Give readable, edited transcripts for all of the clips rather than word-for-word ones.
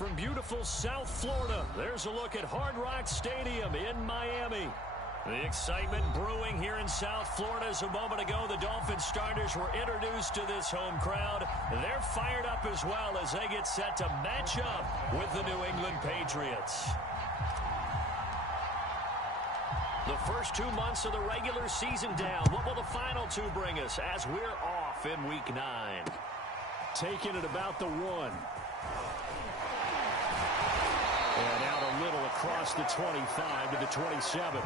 from beautiful South Florida, there's a look at Hard Rock Stadium in Miami. The excitement brewing here in South Florida as a moment ago. The Dolphins starters were introduced to this home crowd. They're fired up as well as they get set to match up with the New England Patriots. The first 2 months of the regular season down. What will the final two bring us as we're off in Week 9? Taking it about the 1. And out a little across the 25 to the 27.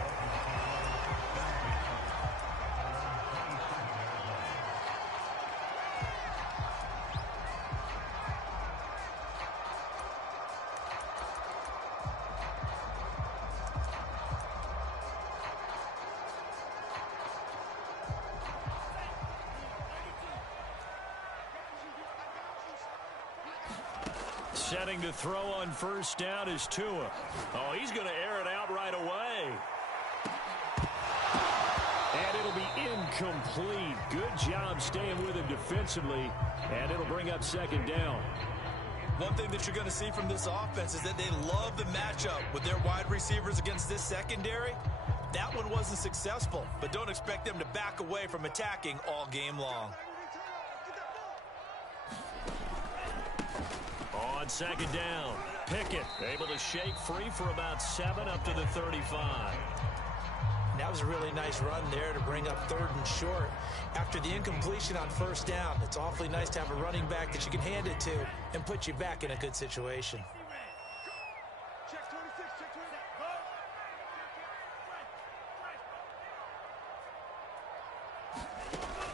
Setting to throw on first down is Tua. Oh, he's going to air it out right away. And it'll be incomplete. Good job staying with him defensively. And it'll bring up second down. One thing that you're going to see from this offense is that they love the matchup with their wide receivers against this secondary. That one wasn't successful, but don't expect them to back away from attacking all game long. On second down, Pickett able to shake free for about 7 up to the 35. That was a really nice run there to bring up 3rd and short. After the incompletion on first down, it's awfully nice to have a running back that you can hand it to and put you back in a good situation.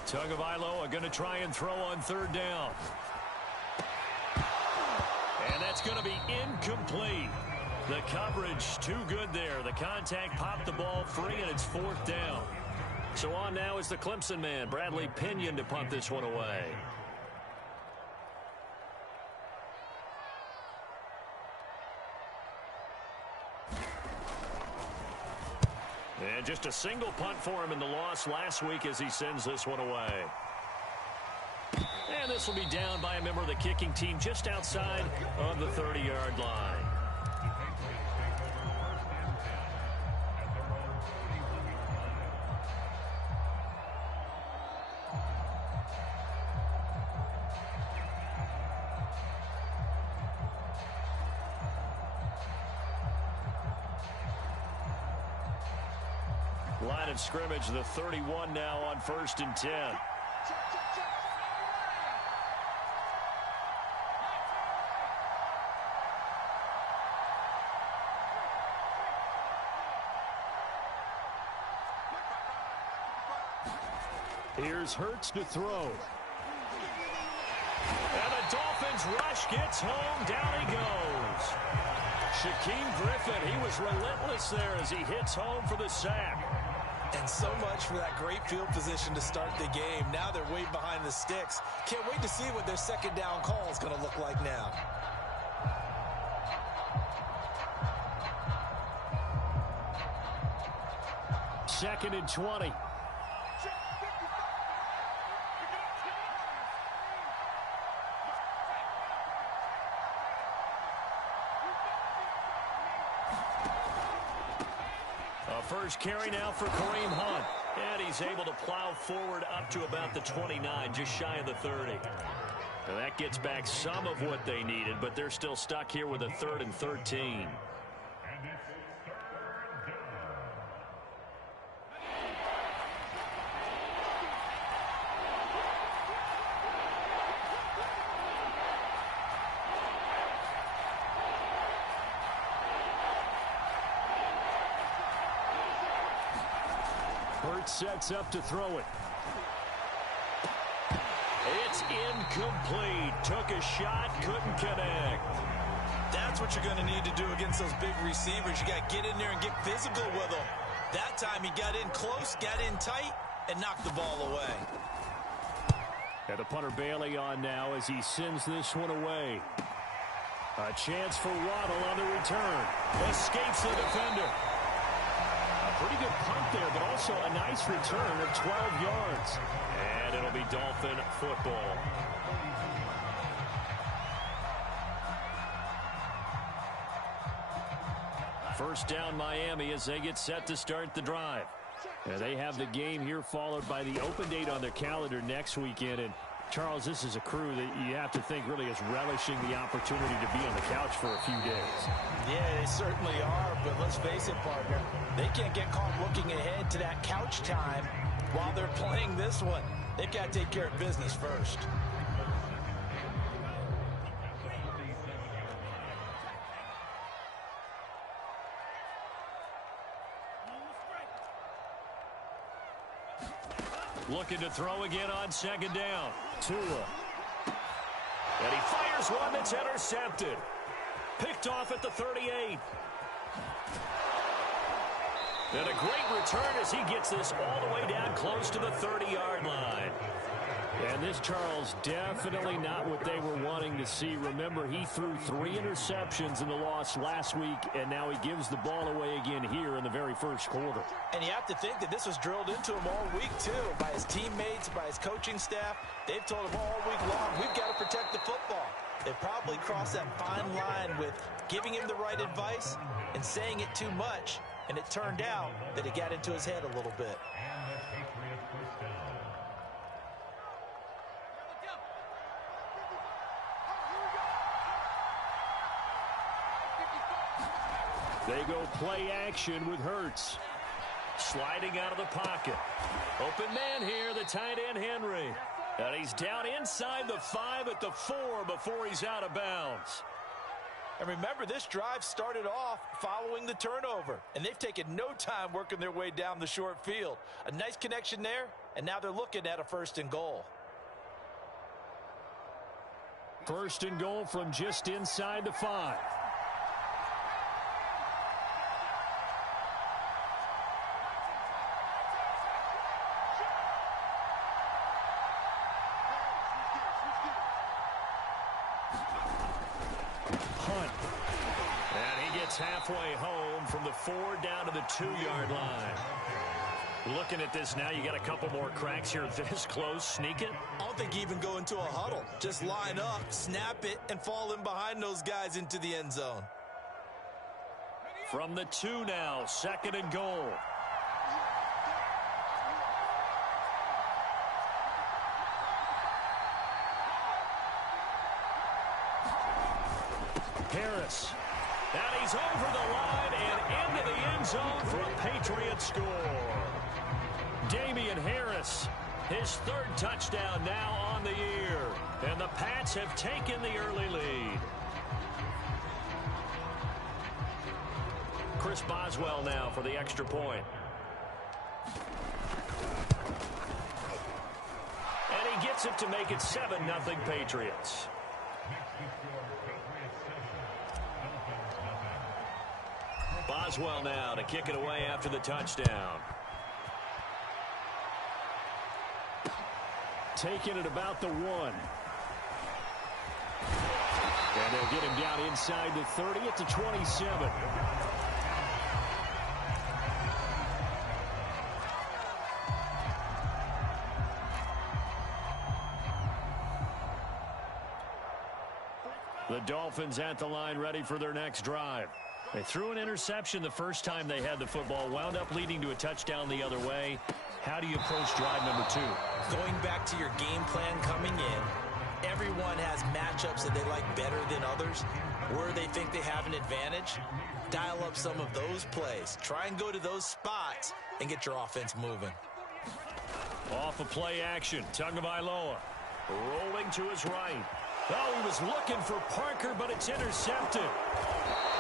Tagovailoa are going to try and throw on 3rd down. And that's going to be incomplete. The coverage too good there. The contact popped the ball free, and it's 4th down. So on now is the Clemson man, Bradley Pinion, to punt this one away. And just a single punt for him in the loss last week as he sends this one away. And this will be down by a member of the kicking team just outside of the 30-yard line. Line of scrimmage, the 31 now on 1st and 10. Here's Hurts to throw. And the Dolphins rush gets home. Down he goes. Shaquem Griffin, he was relentless there as he hits home for the sack. And so much for that great field position to start the game. Now they're way behind the sticks. Can't wait to see what their second down call is going to look like now. Second and 20. First carry now for Kareem Hunt. And he's able to plow forward up to about the 29, just shy of the 30. Now that gets back some of what they needed, but they're still stuck here with a 3rd and 13. Sets up to throw it. It's incomplete. Took a shot, couldn't connect. That's what you're going to need to do against those big receivers. You got to get in there and get physical with them. That time he got in close, got in tight, and knocked the ball away. And the punter Bailey on now as he sends this one away. A chance for Waddle on the return. Escapes the defender. Pretty good punt there, but also a nice return of 12 yards. And it'll be Dolphin football. First down Miami as they get set to start the drive. They have the game here followed by the open date on their calendar next weekend. And Charles, this is a crew that you have to think really is relishing the opportunity to be on the couch for a few days. Yeah, they certainly are, but let's face it, partner. They can't get caught looking ahead to that couch time while they're playing this one. They've got to take care of business first. Looking to throw again on second down. Tua. And he fires one that's intercepted. Picked off at the 38. And a great return as he gets this all the way down close to the 30-yard line. And this, Charles, definitely not what they were wanting to see. Remember, he threw 3 interceptions in the loss last week, and now he gives the ball away again here in the very first quarter. And you have to think that this was drilled into him all week, too, by his teammates, by his coaching staff. They've told him all week long, we've got to protect the football. They probably crossed that fine line with giving him the right advice and saying it too much, and it turned out that it got into his head a little bit. They go play action with Hurts. Sliding out of the pocket. Open man here, the tight end Henry. And he's down inside the 5 at the 4 before he's out of bounds. And remember, this drive started off following the turnover. And they've taken no time working their way down the short field. A nice connection there, and now they're looking at a 1st and goal. 1st and goal from just inside the 5. Halfway home from the 4 down to the 2-yard line. Looking at this now, you got a couple more cracks here this close. Sneak it. I don't think even go into a huddle. Just line up, snap it, and fall in behind those guys into the end zone. From the 2 now, 2nd and goal. Harris. And he's over the line and into the end zone for a Patriots score. Damian Harris, his 3rd touchdown now on the year. And the Pats have taken the early lead. Chris Boswell now for the extra point. And he gets it to make it 7-0 Patriots. Boswell now to kick it away after the touchdown. Taking it about the 1. And they'll get him down inside the 30 at the 27. The Dolphins at the line ready for their next drive. They threw an interception the first time they had the football, wound up leading to a touchdown the other way. How do you approach drive number 2? Going back to your game plan coming in, everyone has matchups that they like better than others. Where they think they have an advantage, dial up some of those plays. Try and go to those spots and get your offense moving. Off of play action, Tagovailoa rolling to his right. Oh, he was looking for Parker, but it's intercepted.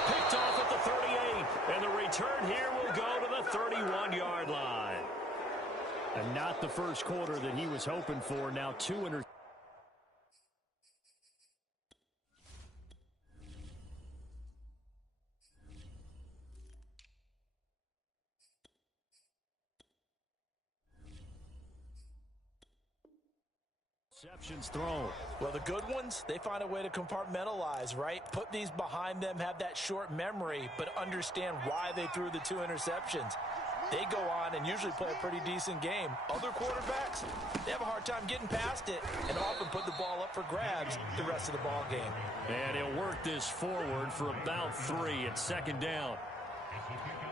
Picked off at the 38, and the return here will go to the 31-yard line. And not the first quarter that he was hoping for. Now 2 interceptions. Thrown. Well, the good ones, they find a way to compartmentalize, right? Put these behind them, have that short memory, but understand why they threw the 2 interceptions. They go on and usually play a pretty decent game. Other quarterbacks, they have a hard time getting past it and often put the ball up for grabs the rest of the ball game. And he'll work this forward for about 3 at 2nd down.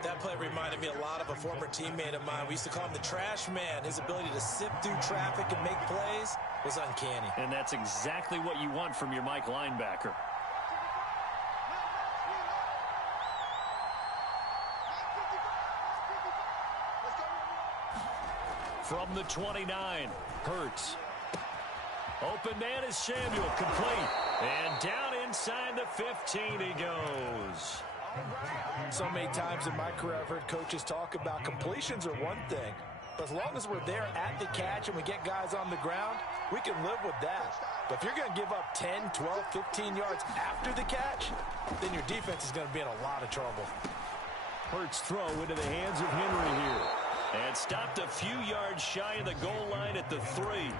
That play reminded me a lot of a former teammate of mine. We used to call him the trash man. His ability to sift through traffic and make plays was uncanny. And that's exactly what you want from your Mike linebacker. From the 29, Hurts. Open man is Samuel, complete. And down inside the 15 he goes. So many times in my career I've heard coaches talk about completions are one thing, but as long as we're there at the catch and we get guys on the ground, we can live with that. But if you're going to give up 10, 12, 15 yards after the catch, then your defense is going to be in a lot of trouble. Hurts throw into the hands of Henry here. And stopped a few yards shy of the goal line at the 3.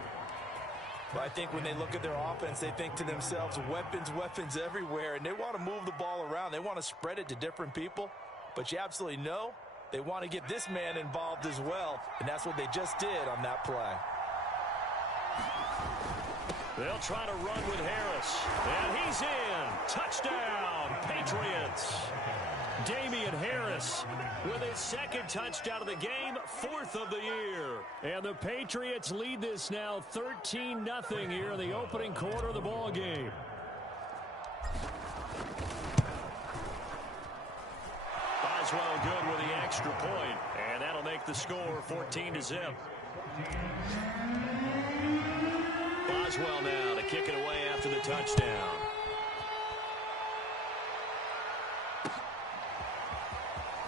But I think when they look at their offense, they think to themselves, weapons everywhere, and they want to move the ball around. They want to spread it to different people. But you absolutely know they want to get this man involved as well, and that's what they just did on that play. They'll try to run with Harris. And he's in. Touchdown, Patriots. Damian Harris with his second touchdown of the game, 4th of the year. And the Patriots lead this now 13-0 here in the opening quarter of the ball game. Boswell good with the extra point, and that'll make the score 14-0. Boswell now to kick it away after the touchdown.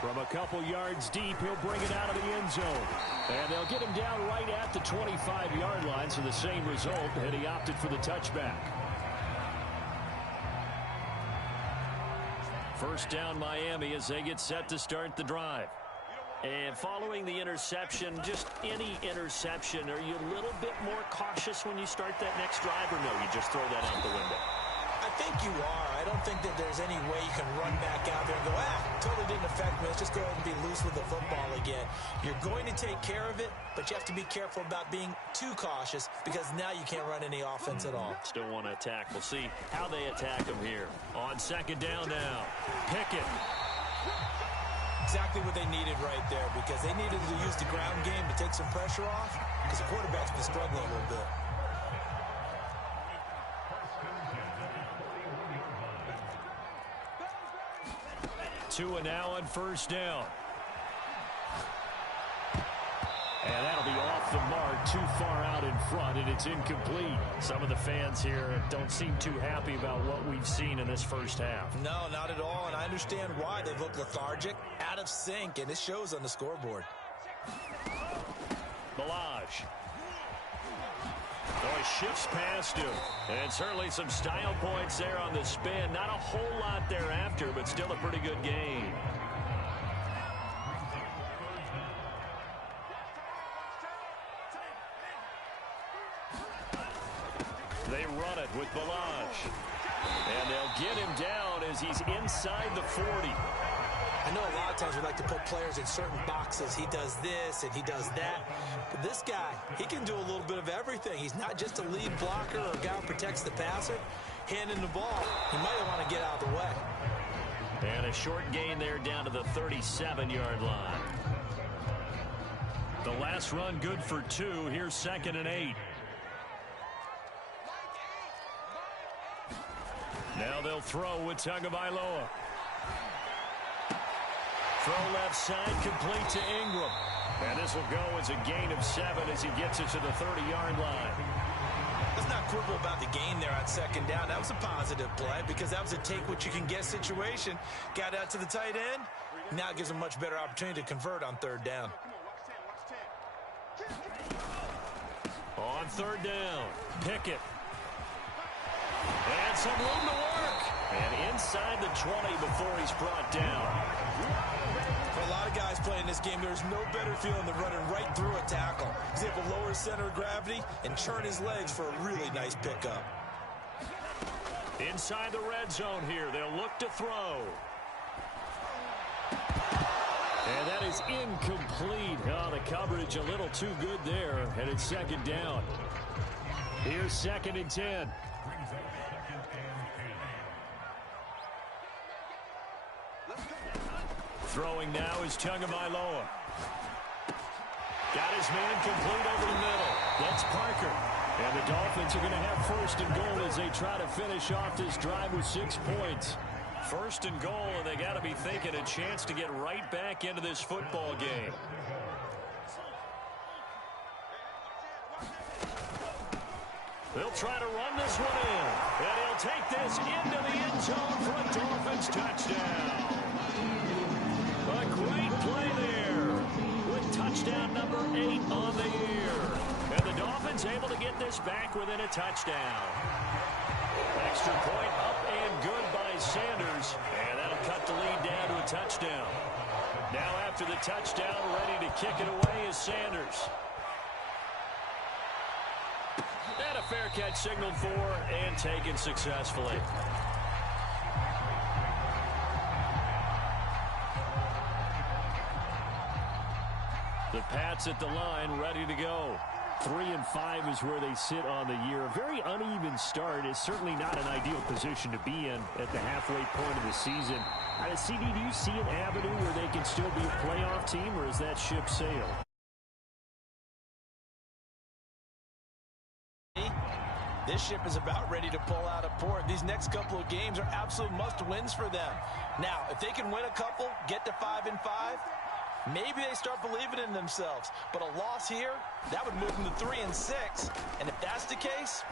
From a couple yards deep, he'll bring it out of the end zone. And they'll get him down right at the 25-yard line, so the same result, and he opted for the touchback. First down Miami as they get set to start the drive. And following the interception, just any interception, are you a little bit more cautious when you start that next drive, or no, you just throw that out the window? I think you are. I don't think that there's any way you can run back out there and go, totally didn't affect me. Let's just go ahead and be loose with the football again. You're going to take care of it, but you have to be careful about being too cautious because now you can't run any offense at all. Still want to attack. We'll see how they attack him here. On second down now, Pickett. Exactly what they needed right there because they needed to use the ground game to take some pressure off because the quarterback's been struggling a little bit. Tua now on first down. And that'll be off the mark, too far out in front, and it's incomplete. Some of the fans here don't seem too happy about what we've seen in this first half. No, not at all, and I understand why. They look lethargic, out of sync, and it shows on the scoreboard. Balaj. Oh, he shifts past him. And certainly some style points there on the spin. Not a whole lot thereafter, but still a pretty good game. They run it with Balaj. And they'll get him down as he's inside the 40. I know a lot of times we like to put players in certain boxes. He does this and he does that. But this guy, he can do a little bit of everything. He's not just a lead blocker or a guy who protects the passer. Handing the ball, he might want to get out of the way. And a short gain there down to the 37-yard line. The last run good for 2. Here's 2nd and 8. Now they'll throw with Tagovailoa. Throw left side, complete to Ingram. And this will go as a gain of 7 as he gets it to the 30-yard line. Let's not quibble about the gain there on second down. That was a positive play because that was a take-what-you-can-get situation. Got out to the tight end. Now it gives him a much better opportunity to convert on third down. On third down, Pickett. And some room to work. And inside the 20 before he's brought down. For a lot of guys playing this game, there's no better feeling than running right through a tackle. He's able to lower his center of gravity and turn his legs for a really nice pickup. Inside the red zone here, they'll look to throw. And that is incomplete. Oh, the coverage a little too good there, and it's second down. Here's 2nd and 10. Throwing now is Tagovailoa. Got his man complete over the middle. That's Parker. And the Dolphins are going to have first and goal as they try to finish off this drive with 6 points. First and goal, and they got to be thinking a chance to get right back into this football game. They'll try to run this one in. And he'll take this into the end zone for a Dolphins touchdown. A great play there with touchdown number 8 on the year. And the Dolphins able to get this back within a touchdown. Extra point up and good by Sanders. And that'll cut the lead down to a touchdown. Now after the touchdown, ready to kick it away is Sanders. And a fair catch signaled for and taken successfully. The Pats at the line, ready to go. 3-5 is where they sit on the year. A very uneven start is certainly not an ideal position to be in at the halfway point of the season. CD, do you see an avenue where they can still be a playoff team, or is that ship sailed? This ship is about ready to pull out of port. These next couple of games are absolute must-wins for them. Now, if they can win a couple, get to 5-5, maybe they start believing in themselves. But a loss here, that would move them to 3-6. And if that's the case,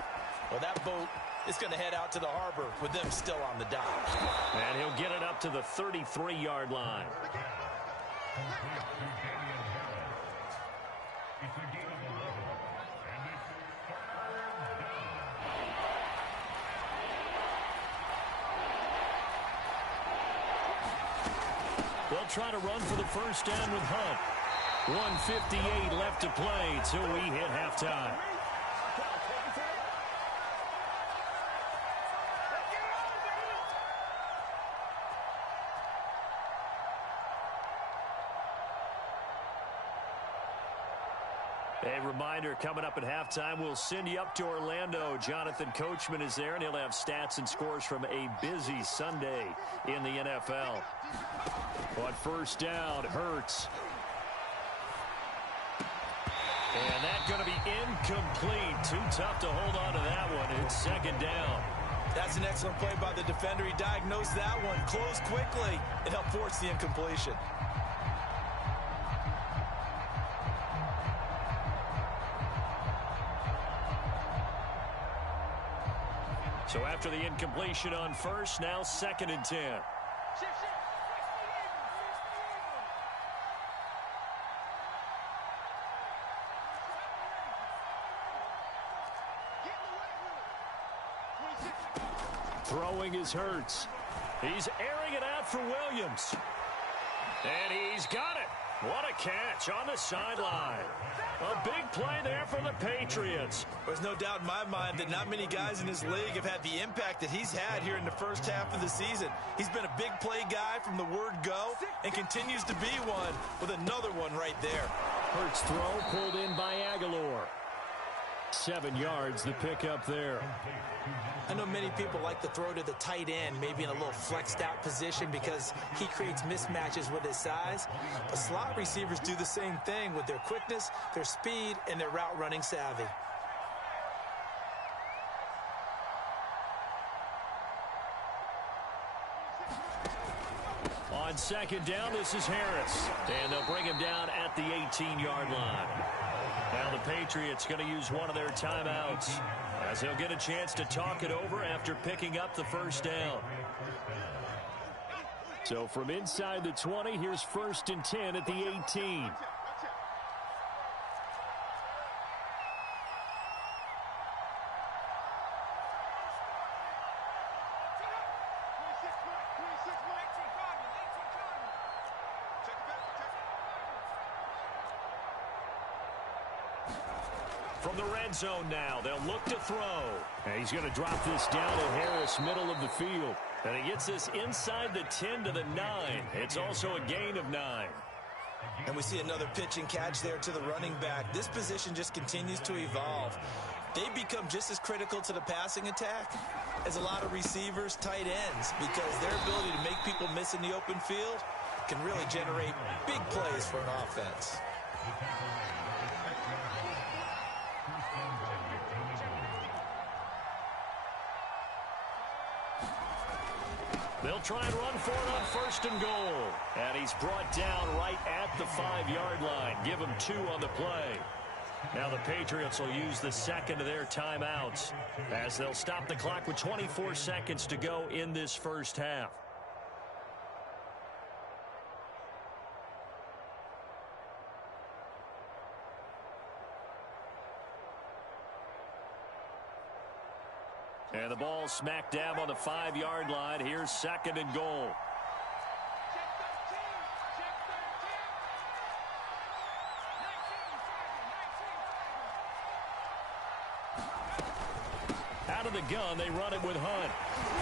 well, that boat is going to head out to the harbor with them still on the dock. And he'll get it up to the 33-yard line. They'll try to run for the first down with Hunt. 1:58 left to play till we hit halftime. A reminder, coming up at halftime, we'll send you up to Orlando. Jonathan Coachman is there, and he'll have stats and scores from a busy Sunday in the NFL. On first down, Hurts. And that's going to be incomplete. Too tough to hold on to that one. It's second down. That's an excellent play by the defender. He diagnosed that one, closed quickly, and helped force the incompletion. So after the incompletion on first, now 2nd and 10. Throwing is Hurts. He's airing it out for Williams. And he's got it. What a catch on the sideline. A big play there for the Patriots. There's no doubt in my mind that not many guys in this league have had the impact that he's had here in the first half of the season. He's been a big play guy from the word go and continues to be one with another one right there. Hurts throw pulled in by Aguilar. 7 yards, the pickup there. I know many people like to throw to the tight end, maybe in a little flexed out position because he creates mismatches with his size. But slot receivers do the same thing with their quickness, their speed, and their route running savvy. On second down, this is Harris. And they'll bring him down at the 18-yard line. Now the Patriots going to use one of their timeouts as they'll get a chance to talk it over after picking up the first down. So from inside the 20, here's 1st and 10 at the 18. From the red zone now, they'll look to throw. And he's going to drop this down to Harris, middle of the field. And he gets this inside the 10 to the 9. It's also a gain of 9. And we see another pitch and catch there to the running back. This position just continues to evolve. They become just as critical to the passing attack as a lot of receivers, tight ends, because their ability to make people miss in the open field can really generate big plays for an offense. They'll try and run for it on 1st and goal. And he's brought down right at the 5-yard line. Give him 2 on the play. Now the Patriots will use the second of their timeouts as they'll stop the clock with 24 seconds to go in this first half. And the ball smack dab on the 5-yard line. Here's 2nd and goal. Out of the gun, they run it with Hunt.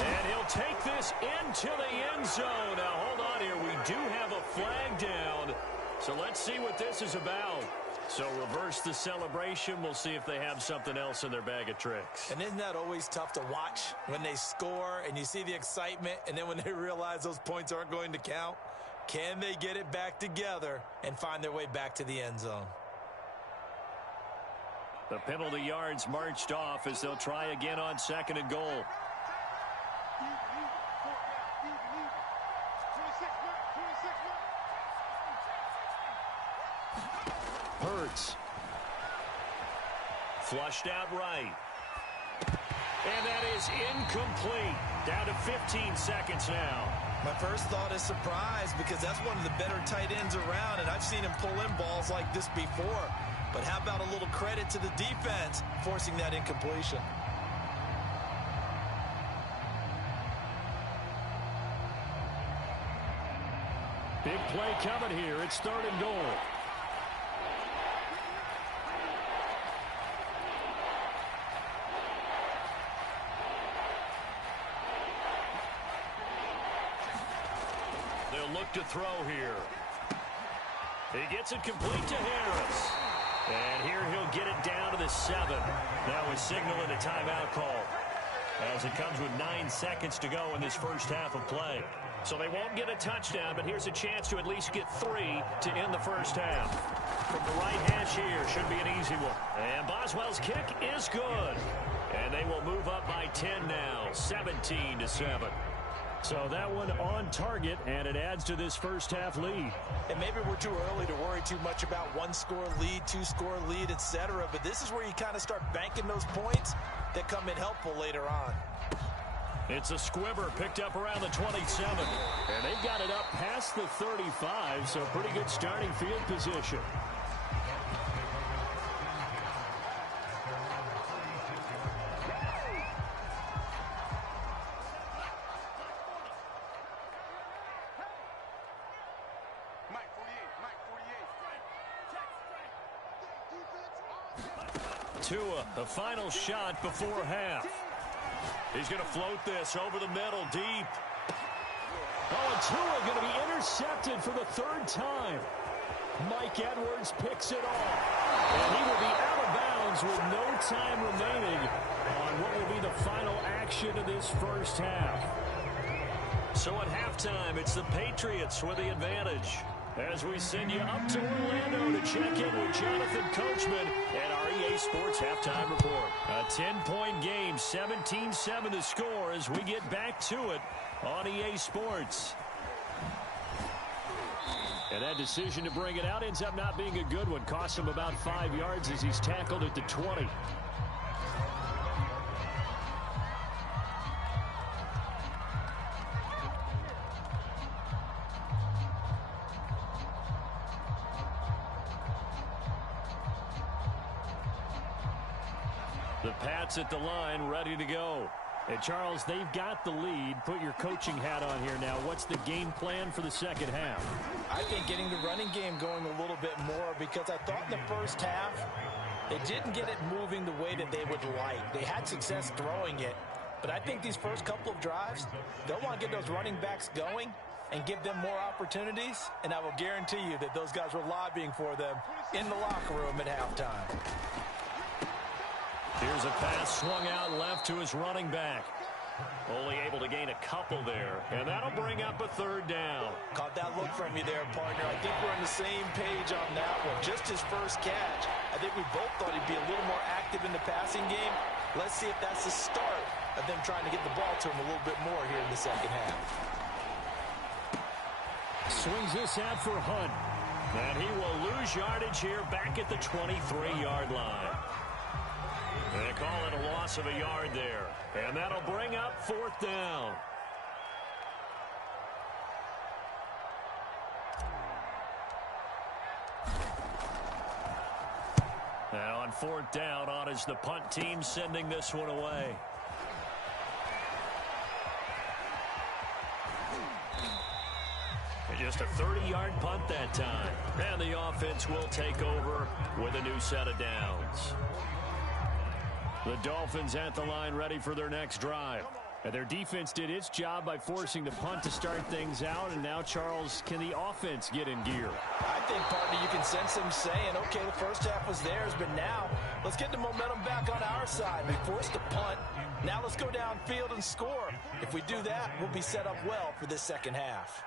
And he'll take this into the end zone. Now, hold on here. We do have a flag down. So let's see what this is about. So reverse the celebration. We'll see if they have something else in their bag of tricks. And isn't that always tough to watch when they score and you see the excitement, and then when they realize those points aren't going to count? Can they get it back together and find their way back to the end zone? The penalty yards marched off as they'll try again on 2nd and goal. Hurts. Flushed out right. And that is incomplete. Down to 15 seconds now. My first thought is surprise because that's one of the better tight ends around, and I've seen him pull in balls like this before. But how about a little credit to the defense forcing that incompletion? Big play coming here. It's 3rd and goal. They'll look to throw here. He gets it complete to Harris. And here he'll get it down to the 7. Now we're signaling a timeout call as it comes with 9 seconds to go in this first half of play. So they won't get a touchdown, but here's a chance to at least get 3 to end the first half. From the right hash here, should be an easy one. And Boswell's kick is good. And they will move up by 10 now, 17-7. So that one on target, and it adds to this first half lead. And maybe we're too early to worry too much about 1-score lead, 2-score lead, etc. But this is where you kind of start banking those points that come in helpful later on. It's a squibber picked up around the 27. And they've got it up past the 35, so pretty good starting field position. Tua, the final shot before half. He's going to float this over the middle, deep. Oh, and Tua going to be intercepted for the 3rd time. Mike Edwards picks it off. And he will be out of bounds with no time remaining on what will be the final action of this first half. So at halftime, it's the Patriots with the advantage. As we send you up to Orlando to check in with Jonathan Coachman and our EA Sports Halftime Report. A 10-point game, 17-7 to score as we get back to it on EA Sports. And that decision to bring it out ends up not being a good one. Costs him about 5 yards as he's tackled at the 20. The Pats at the line, ready to go. And Charles, they've got the lead. Put your coaching hat on here now. What's the game plan for the second half? I think getting the running game going a little bit more, because I thought in the first half they didn't get it moving the way that they would like. They had success throwing it, but I think these first couple of drives, they'll want to get those running backs going and give them more opportunities, and I will guarantee you that those guys were lobbying for them in the locker room at halftime. Here's a pass swung out left to his running back. Only able able to gain a couple there. And that'll bring up a third down. Caught that look from you there, partner. I think we're on the same page on that one. Just his first catch. I think we both thought he'd be a little more active in the passing game. Let's see if that's the start of them trying to get the ball to him a little bit more here in the second half. Swings this out for Hunt. And he will lose yardage here back at the 23-yard line. They call it a loss of a yard there. And that'll bring up fourth down. Now on fourth down, on is the punt team sending this one away. Just a 30-yard punt that time. And the offense will take over with a new set of downs. The Dolphins at the line ready for their next drive. And their defense did its job by forcing the punt to start things out. And now, Charles, can the offense get in gear? I think, partner, you can sense them saying, okay, the first half was theirs, but now let's get the momentum back on our side. We forced the punt. Now let's go downfield and score. If we do that, we'll be set up well for this second half.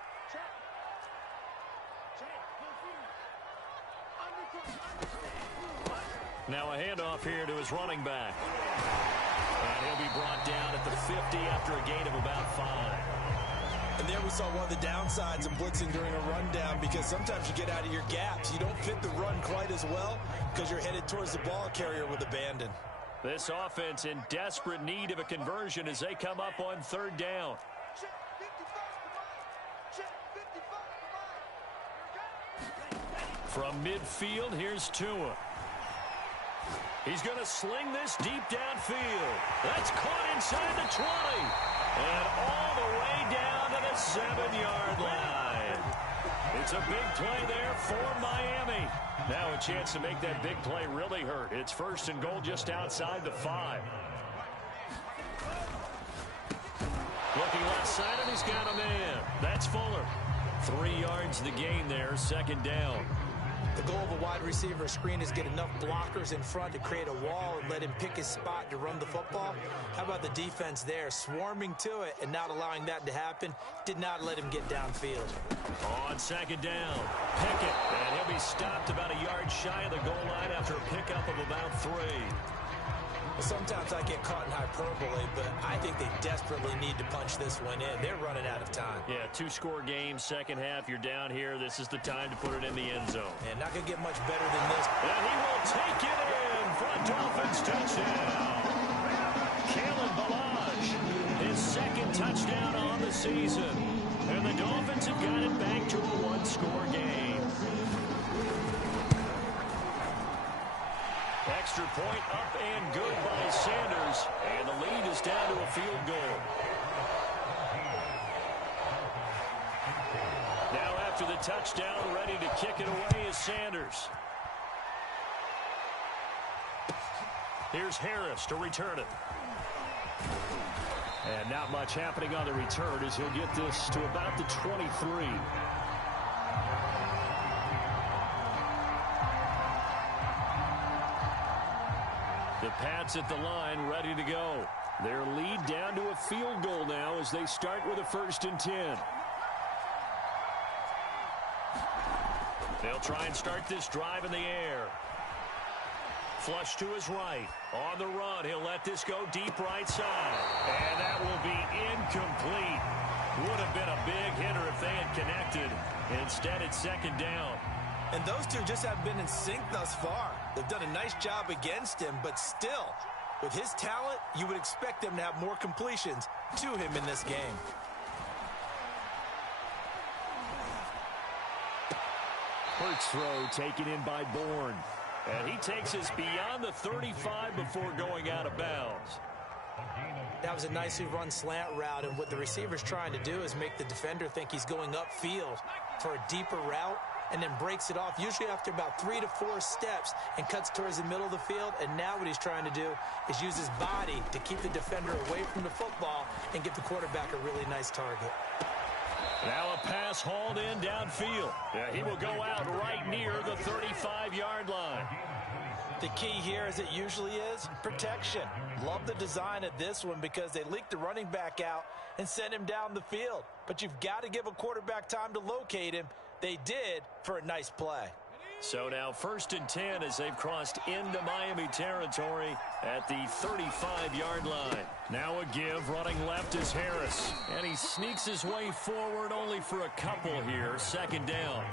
Now a handoff here to his running back. And he'll be brought down at the 50 after a gain of about 5. And there we saw one of the downsides of blitzing during a rundown, because sometimes you get out of your gaps. You don't fit the run quite as well because you're headed towards the ball carrier with abandon. This offense in desperate need of a conversion as they come up on third down. From midfield, here's Tua. He's going to sling this deep downfield. That's caught inside the 20. And all the way down to the 7-yard line. It's a big play there for Miami. Now a chance to make that big play really hurt. It's first and goal just outside the 5. Looking left side, and he's got a man. That's Fuller. 3 yards the gain there, second down. The goal of a wide receiver screen is get enough blockers in front to create a wall and let him pick his spot to run the football. How about the defense there, swarming to it and not allowing that to happen? Did not let him get downfield. On second down, Pickett, and he'll be stopped about a yard shy of the goal line after a pickup of about 3. Sometimes I get caught in hyperbole, but I think they desperately need to punch this one in. They're running out of time. Yeah, 2-score game, second half. You're down here. This is the time to put it in the end zone. And not going to get much better than this. And he will take it in for a Dolphins touchdown. Kalen Ballage, his second touchdown on the season. And the Dolphins have got it back to a 1-score game. Extra point up and good by Sanders. And the lead is down to a field goal. Now after the touchdown, ready to kick it away is Sanders. Here's Harris to return it. And not much happening on the return as he'll get this to about the 23. The Pats at the line, ready to go. Their lead down to a field goal now as they start with a 1st and 10. They'll try and start this drive in the air. Flush to his right. On the run, he'll let this go deep right side. And that will be incomplete. Would have been a big hitter if they had connected. Instead, it's second down. And those two just haven't been in sync thus far. They've done a nice job against him, but still, with his talent, you would expect them to have more completions to him in this game. Hurts throw taken in by Bourne. And he takes us beyond the 35 before going out of bounds. That was a nicely run slant route, and what the receiver's trying to do is make the defender think he's going upfield for a deeper route, and then breaks it off, usually after about 3 to 4 steps, and cuts towards the middle of the field. And now what he's trying to do is use his body to keep the defender away from the football and give the quarterback a really nice target. Now a pass hauled in downfield. Yeah, he will go out right near the 35-yard line. The key here, as it usually is, protection. Love the design of this one because they leaked the running back out and sent him down the field. But you've got to give a quarterback time to locate him. They did for a nice play. So now 1st and 10 as they've crossed into Miami territory at the 35-yard line. Now a give, running left is Harris. And he sneaks his way forward only for a couple here. 2nd down.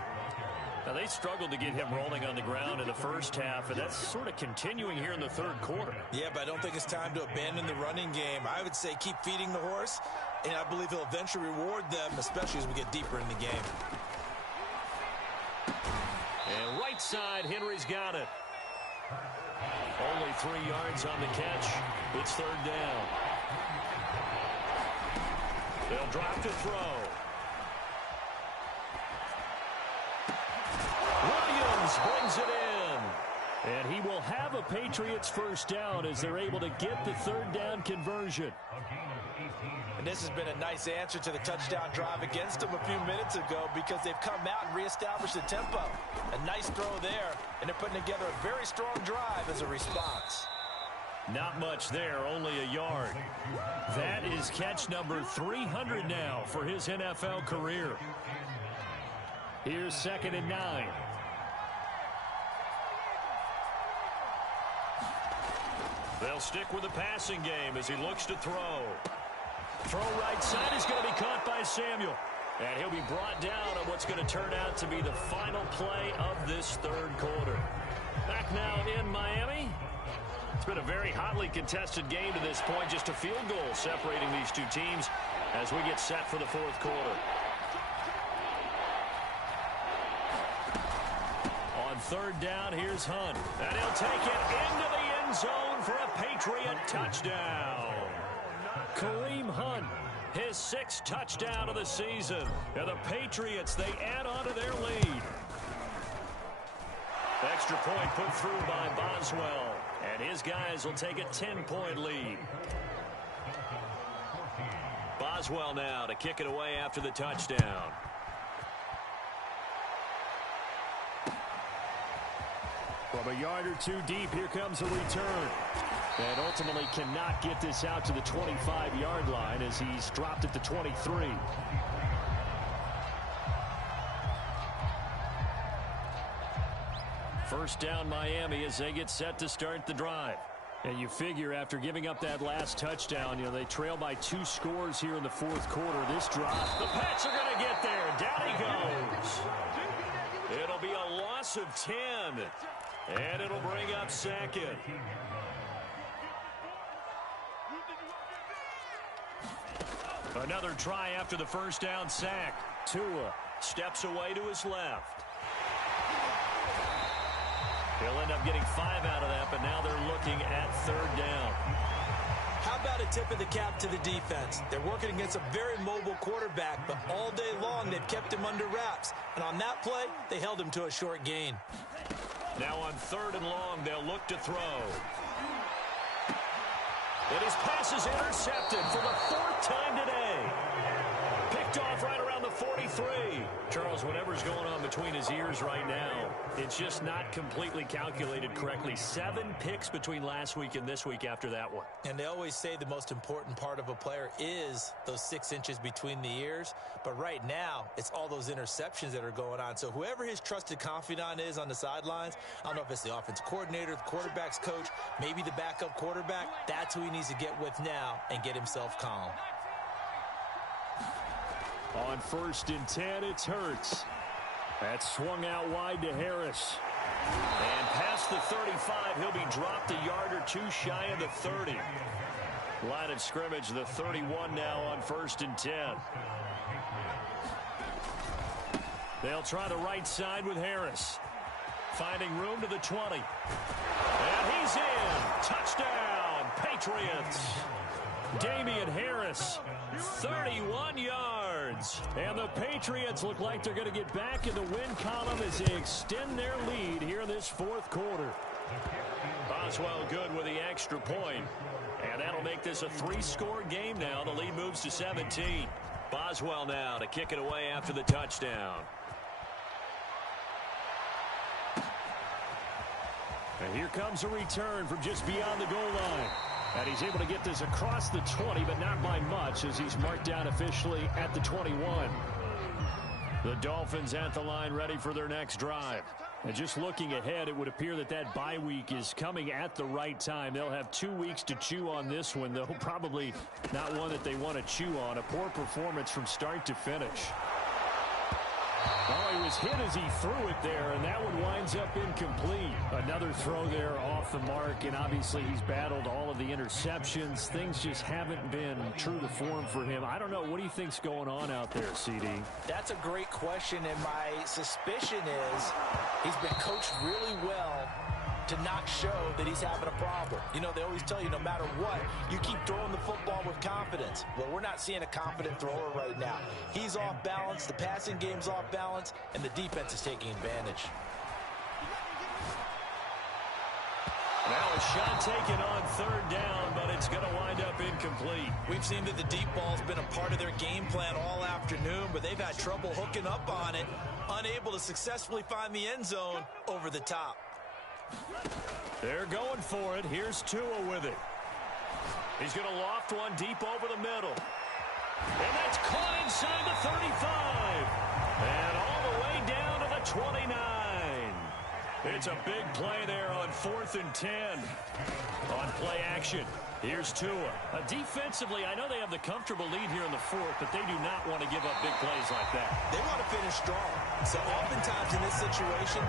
Now they struggled to get him rolling on the ground in the first half, and that's sort of continuing here in the 3rd quarter. Yeah, but I don't think it's time to abandon the running game. I would say keep feeding the horse, and I believe he'll eventually reward them, especially as we get deeper in the game. And right side, Henry's got it. Only 3 yards on the catch. It's 3rd down. They'll drop to throw. Williams brings it in. And he will have a Patriots 1st down as they're able to get the 3rd down conversion. And this has been a nice answer to the touchdown drive against them a few minutes ago because they've come out and reestablished the tempo. A nice throw there, and they're putting together a very strong drive as a response. Not much there, only a yard. That is catch number 300 now for his NFL career. Here's 2nd and 9. They'll stick with the passing game as he looks to throw. Throw right side is going to be caught by Samuel. And he'll be brought down on what's going to turn out to be the final play of this 3rd quarter. Back now in Miami. It's been a very hotly contested game to this point. Just a field goal separating these two teams as we get set for the 4th quarter. On 3rd down, here's Hunt. And he'll take it into the end zone for a Patriot touchdown. Kareem Hunt, his 6th touchdown of the season. And the Patriots, they add on to their lead. Extra point put through by Boswell. And his guys will take a 10-point lead. Boswell now to kick it away after the touchdown. From a yard or 2 deep, here comes a return. And ultimately cannot get this out to the 25-yard line as he's dropped at the 23. First down Miami as they get set to start the drive. And you figure after giving up that last touchdown, they trail by 2 scores here in the 4th quarter. This drive, the Pats are going to get there. Down he goes. It'll be a loss of 10. And it'll bring up 2nd. Another try after the first down sack. Tua steps away to his left. He'll end up getting 5 out of that, but now they're looking at 3rd down. How about a tip of the cap to the defense? They're working against a very mobile quarterback, but all day long they've kept him under wraps. And on that play, they held him to a short gain. Now on 3rd and long, they'll look to throw. And his pass is intercepted for the 4th time today. Picked off right around the 43. Charles, whatever's going on between his ears right now, it's just not completely calculated correctly. 7 picks between last week and this week after that one. And they always say the most important part of a player is those 6 inches between the ears. But right now, it's all those interceptions that are going on. So whoever his trusted confidant is on the sidelines, I don't know if it's the offensive coordinator, the quarterback's coach, maybe the backup quarterback, that's who he needs to get with now and get himself calm. On 1st and 10, it's Hurts. That's swung out wide to Harris. And past the 35, he'll be dropped a yard or 2 shy of the 30. Line of scrimmage, the 31 now on 1st and 10. They'll try the right side with Harris. Finding room to the 20. And he's in. Touchdown, Patriots. Damian Harris, 31 yards. And the Patriots look like they're going to get back in the win column as they extend their lead here in this 4th quarter. Boswell good with the extra point. And that'll make this a 3-score game now. The lead moves to 17. Boswell now to kick it away after the touchdown. And here comes a return from just beyond the goal line. And he's able to get this across the 20, but not by much, as he's marked down officially at the 21. The Dolphins at the line, ready for their next drive. And just looking ahead, it would appear that that bye week is coming at the right time. They'll have 2 weeks to chew on this one, though probably not one that they want to chew on. A poor performance from start to finish. Oh, he was hit as he threw it there, and that one winds up incomplete. Another throw there off the mark, and obviously he's battled all of the interceptions. Things just haven't been true to form for him. I don't know. What do you think's going on out there, CD? That's a great question, and my suspicion is he's been coached really well to not show that he's having a problem. You know, they always tell you no matter what, you keep throwing the football with confidence. Well, we're not seeing a confident thrower right now. He's off balance, the passing game's off balance, and the defense is taking advantage. Now a shot taken on third down, but it's going to wind up incomplete. We've seen that the deep ball's been a part of their game plan all afternoon, but they've had trouble hooking up on it, unable to successfully find the end zone over the top. They're going for it. Here's Tua with it. He's going to loft one deep over the middle. And that's caught inside the 35. And all the way down to the 29. It's a big play there on 4th and 10. On play action, here's Tua. Defensively, I know they have the comfortable lead here in the 4th, but they do not want to give up big plays like that. They want to finish strong. So oftentimes in this situation,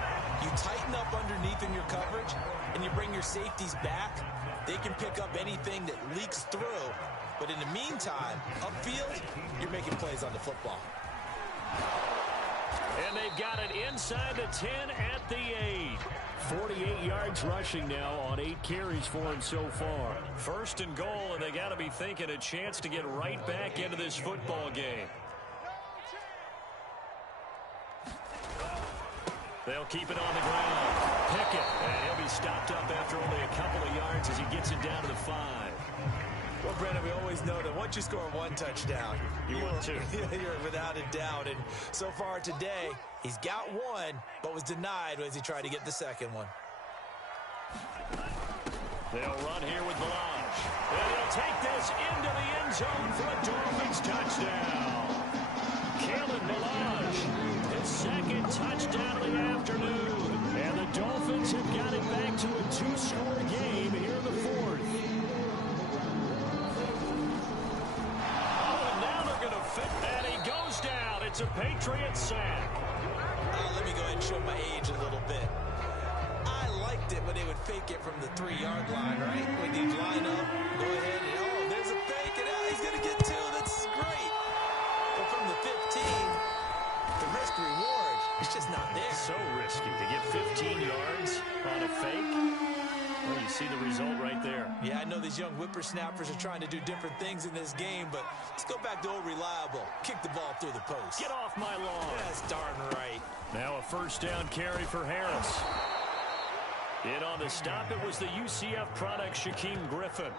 you tighten up underneath in your coverage, and you bring your safeties back. They can pick up anything that leaks through. But in the meantime, upfield, you're making plays on the football. And they've got it inside the 10 at the 8. 48 yards rushing now on 8 carries for him so far. 1st and goal, and they got to be thinking a chance to get right back into this football game. They'll keep it on the ground. Pickett, and he'll be stopped up after only a couple of yards as he gets it down to the 5. Well, Brandon, we always know that once you score one touchdown, you win 2. You're without a doubt. And so far today, he's got one, but was denied as he tried to get the second one. They'll run here with Balaj. And he'll take this into the end zone for a Dolphins touchdown. Kalen Balaj, his 2nd touchdown of the afternoon. And the Dolphins have got it back to a 2-score game here in the 4th. And he goes down. It's a Patriots sack. Let me go ahead and show my age a little bit. I liked it when they would fake it from the 3-yard line, right? When they line up, go ahead and, oh, there's a fake, and he's going to get 2. That's great. But from the 15, the risk-reward is just not there. So risky to get 15 yards on a fake. Well, you see the result right there. Yeah, I know these young whippersnappers are trying to do different things in this game, but let's go back to old reliable. Kick the ball through the post. Get off my lawn. That's darn right. Now a 1st down carry for Harris. In on the stop, it was the UCF product, Shaquem Griffin.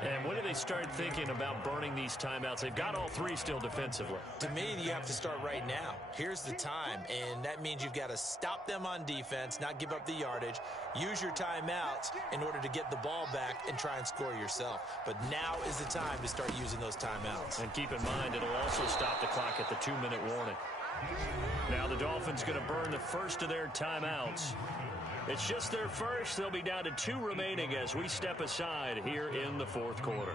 And when do they start thinking about burning these timeouts? They've got all 3 still defensively. To me, you have to start right now. Here's the time, and that means you've got to stop them on defense, not give up the yardage, use your timeouts in order to get the ball back and try and score yourself. But now is the time to start using those timeouts. And keep in mind, it'll also stop the clock at the 2-minute warning. Now the Dolphins going to burn the first of their timeouts. It's just their first. They'll be down to 2 remaining as we step aside here in the 4th quarter.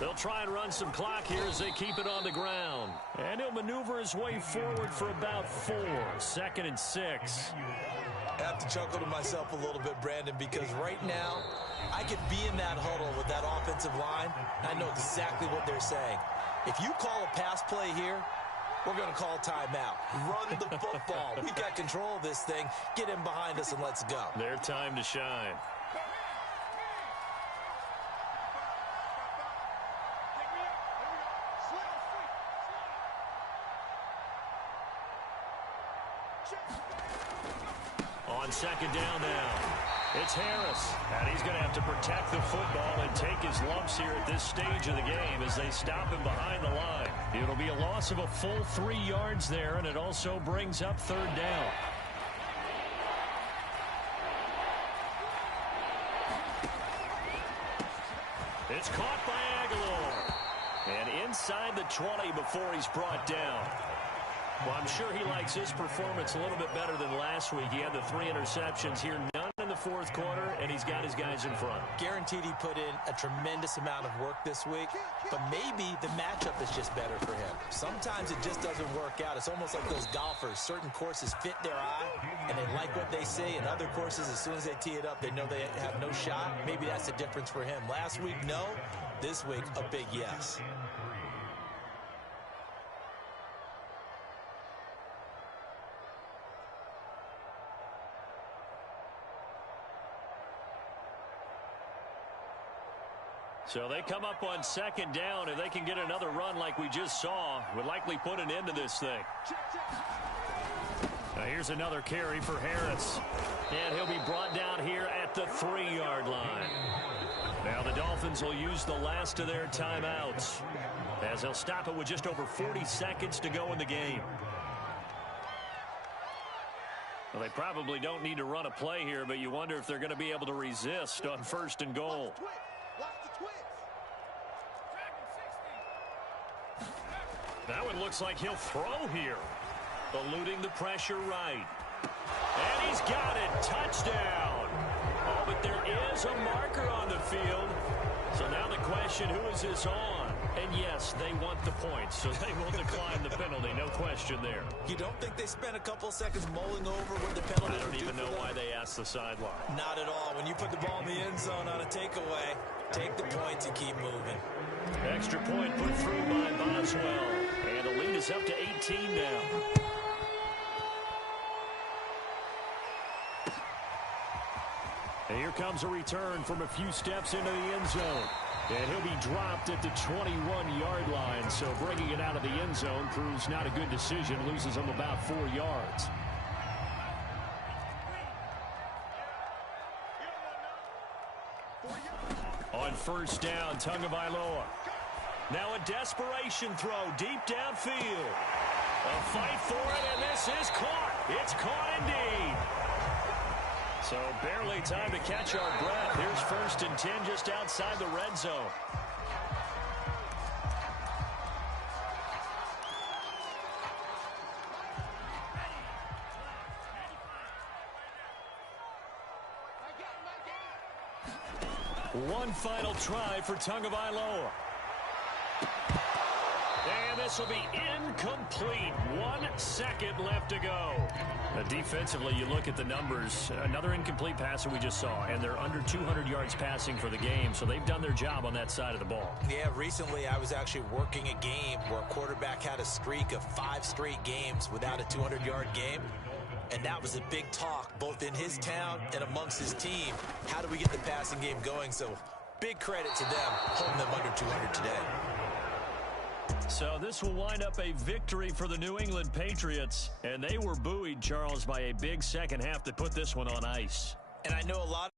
They'll try and run some clock here as they keep it on the ground. And he'll maneuver his way forward for about 4. 2nd and 6. I have to chuckle to myself a little bit, Brandon, because right now I could be in that huddle with that offensive line. I know exactly what they're saying. If you call a pass play here, we're going to call timeout. Run the football. We got control of this thing. Get in behind us and let's go. Their time to shine. On second down now, it's Harris. And he's going to have to protect the football and take his lumps here at this stage of the game as they stop him behind the line. It'll be a loss of a full 3 yards there, and it also brings up third down. It's caught by Aguilar. And inside the 20 before he's brought down. Well, I'm sure he likes his performance a little bit better than last week. He had the 3 interceptions here, none in the fourth quarter, and he's got his guys in front. Guaranteed he put in a tremendous amount of work this week, but maybe the matchup is just better for him. Sometimes it just doesn't work out. It's almost like those golfers. Certain courses fit their eye, and they like what they see, and other courses, as soon as they tee it up, they know they have no shot. Maybe that's the difference for him. Last week, no. This week, a big yes. So they come up on second down. If they can get another run like we just saw, would likely put an end to this thing. Now here's another carry for Harris. And he'll be brought down here at the 3-yard line. Now the Dolphins will use the last of their timeouts as they'll stop it with just over 40 seconds to go in the game. Well, they probably don't need to run a play here, but you wonder if they're going to be able to resist on first and goal. That one looks like he'll throw here. Eluding the pressure right. And he's got it. Touchdown. Oh, but there is a marker on the field. So now the question, who is this on? And yes, they want the points, so they will decline the penalty. No question there. You don't think they spent a couple seconds mulling over what the penalty I don't even know why they asked the sideline. Not at all. When you put the ball in the end zone on a takeaway, take the points and keep moving. Extra point put through by Boswell. And the lead is up to 18 now. And here comes a return from a few steps into the end zone. And he'll be dropped at the 21-yard line. So bringing it out of the end zone proves not a good decision. Loses him about 4 yards. On first down, Tagovailoa. Now a desperation throw deep downfield. A fight for it, and this is caught. It's caught indeed. So barely time to catch our breath. Here's first and 10 just outside the red zone. One final try for Tagovailoa. And this will be incomplete. 1 second left to go. Defensively, you look at the numbers. Another incomplete pass that we just saw, and they're under 200 yards passing for the game, so they've done their job on that side of the ball. Yeah, recently I was actually working a game where a quarterback had a streak of 5 straight games without a 200-yard game. And that was a big talk, both in his town and amongst his team. How do we get the passing game going? So big credit to them, holding them under 200 today. So this will wind up a victory for the New England Patriots. And they were buoyed, Charles, by a big second half that put this one on ice. And I know a lot